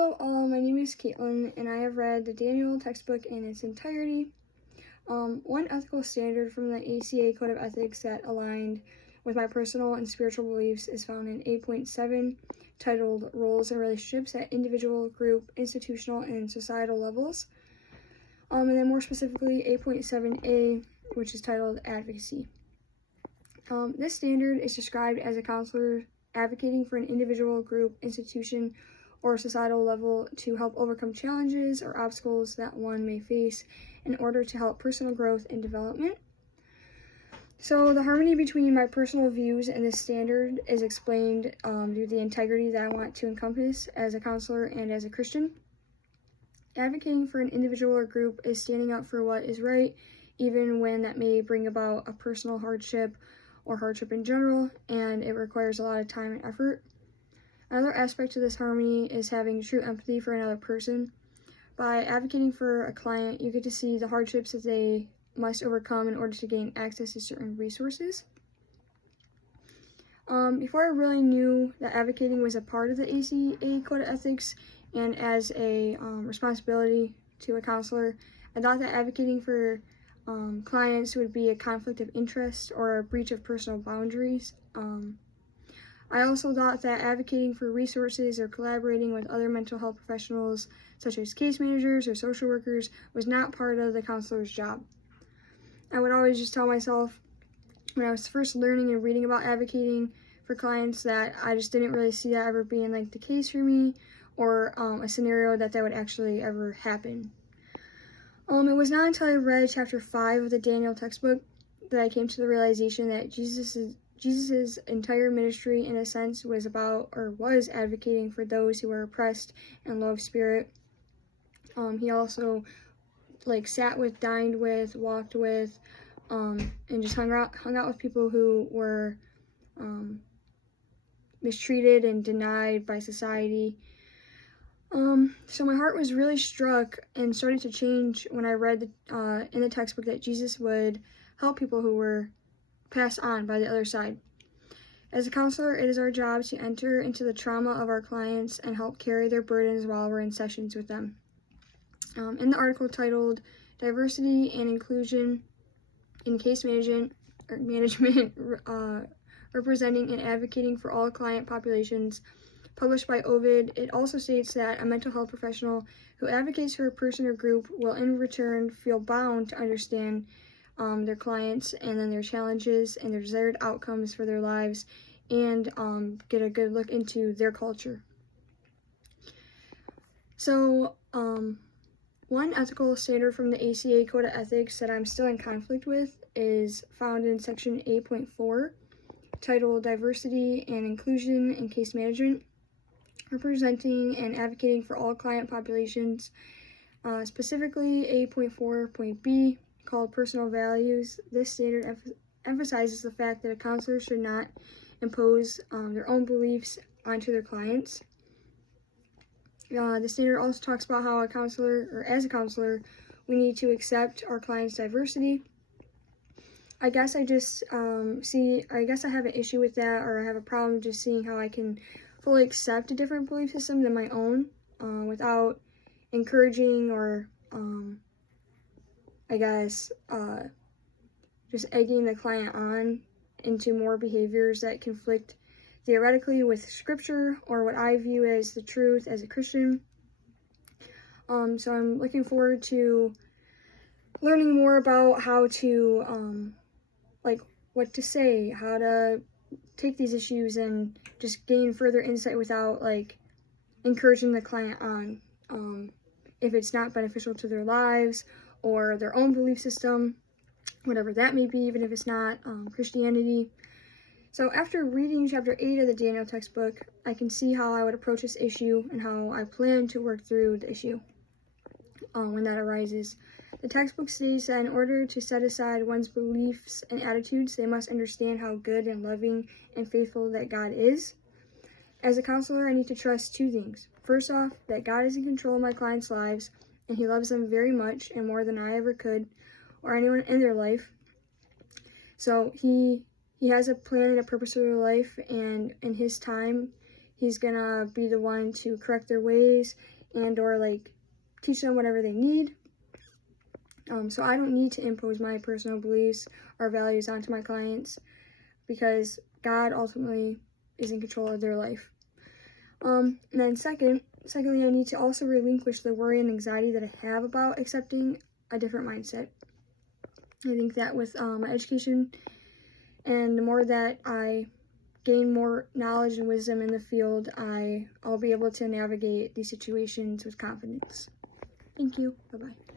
Hello all, my name is Caitlin, and I have read the Daniel textbook in its entirety. One ethical standard from the ACA Code of Ethics that aligned with my personal and spiritual beliefs is found in 8.7, titled Roles and Relationships at Individual, Group, Institutional, and Societal Levels. And then more specifically, 8.7a, which is titled Advocacy. This standard is described as a counselor advocating for an individual, group, institution, or societal level to help overcome challenges or obstacles that one may face in order to help personal growth and development. So the harmony between my personal views and this standard is explained due to the integrity that I want to encompass as a counselor and as a Christian. Advocating for an individual or group is standing up for what is right, even when that may bring about a personal hardship or hardship in general, and it requires a lot of time and effort. Another aspect to this harmony is having true empathy for another person. By advocating for a client, you get to see the hardships that they must overcome in order to gain access to certain resources. Before I really knew that advocating was a part of the ACA Code of Ethics and as a responsibility to a counselor, I thought that advocating for clients would be a conflict of interest or a breach of personal boundaries. I also thought that advocating for resources or collaborating with other mental health professionals, such as case managers or social workers, was not part of the counselor's job. I would always just tell myself when I was first learning and reading about advocating for clients that I just didn't really see that ever being like the case for me or a scenario that would actually ever happen. It was not until I read chapter 5 of the Daniel textbook that I came to the realization that Jesus' entire ministry, in a sense, was advocating for those who were oppressed and low of spirit. He also sat with, dined with, walked with, and just hung out with people who were mistreated and denied by society. So my heart was really struck and started to change when I read in the textbook that Jesus would help people who were passed on by the other side. As a counselor, it is our job to enter into the trauma of our clients and help carry their burdens while we're in sessions with them. In the article titled Diversity and Inclusion in Case Management, Representing and Advocating for All Client Populations, published by Ovid, it also states that a mental health professional who advocates for a person or group will in return feel bound to understand their clients and then their challenges and their desired outcomes for their lives and get a good look into their culture. So one ethical standard from the ACA Code of Ethics that I'm still in conflict with is found in section 8.4, titled Diversity and Inclusion in Case Management, Representing and Advocating for All Client Populations, specifically 8.4.b, called Personal Values. This standard emphasizes the fact that a counselor should not impose their own beliefs onto their clients. The standard also talks about how as a counselor, we need to accept our clients' diversity. I guess I have an issue with that, or I have a problem just seeing how I can fully accept a different belief system than my own without encouraging or just egging the client on into more behaviors that conflict theoretically with scripture or what I view as the truth as a Christian. So I'm looking forward to learning more about how to, what to say, how to take these issues and just gain further insight without, encouraging the client on, if it's not beneficial to their lives or their own belief system, whatever that may be, even if it's not Christianity. So after reading chapter 8 of the Daniel textbook, I can see how I would approach this issue and how I plan to work through the issue when that arises. The textbook states that in order to set aside one's beliefs and attitudes, they must understand how good and loving and faithful that God is. As a counselor, I need to trust two things. First off, that God is in control of my clients' lives, and He loves them very much and more than I ever could, or anyone in their life. So He has a plan and a purpose for their life, and in His time, He's gonna be the one to correct their ways and or like teach them whatever they need. So I don't need to impose my personal beliefs or values onto my clients because God ultimately is in control of their life. And then secondly, I need to also relinquish the worry and anxiety that I have about accepting a different mindset. I think that with my education and the more that I gain more knowledge and wisdom in the field, I'll be able to navigate these situations with confidence. Thank you. Bye-bye.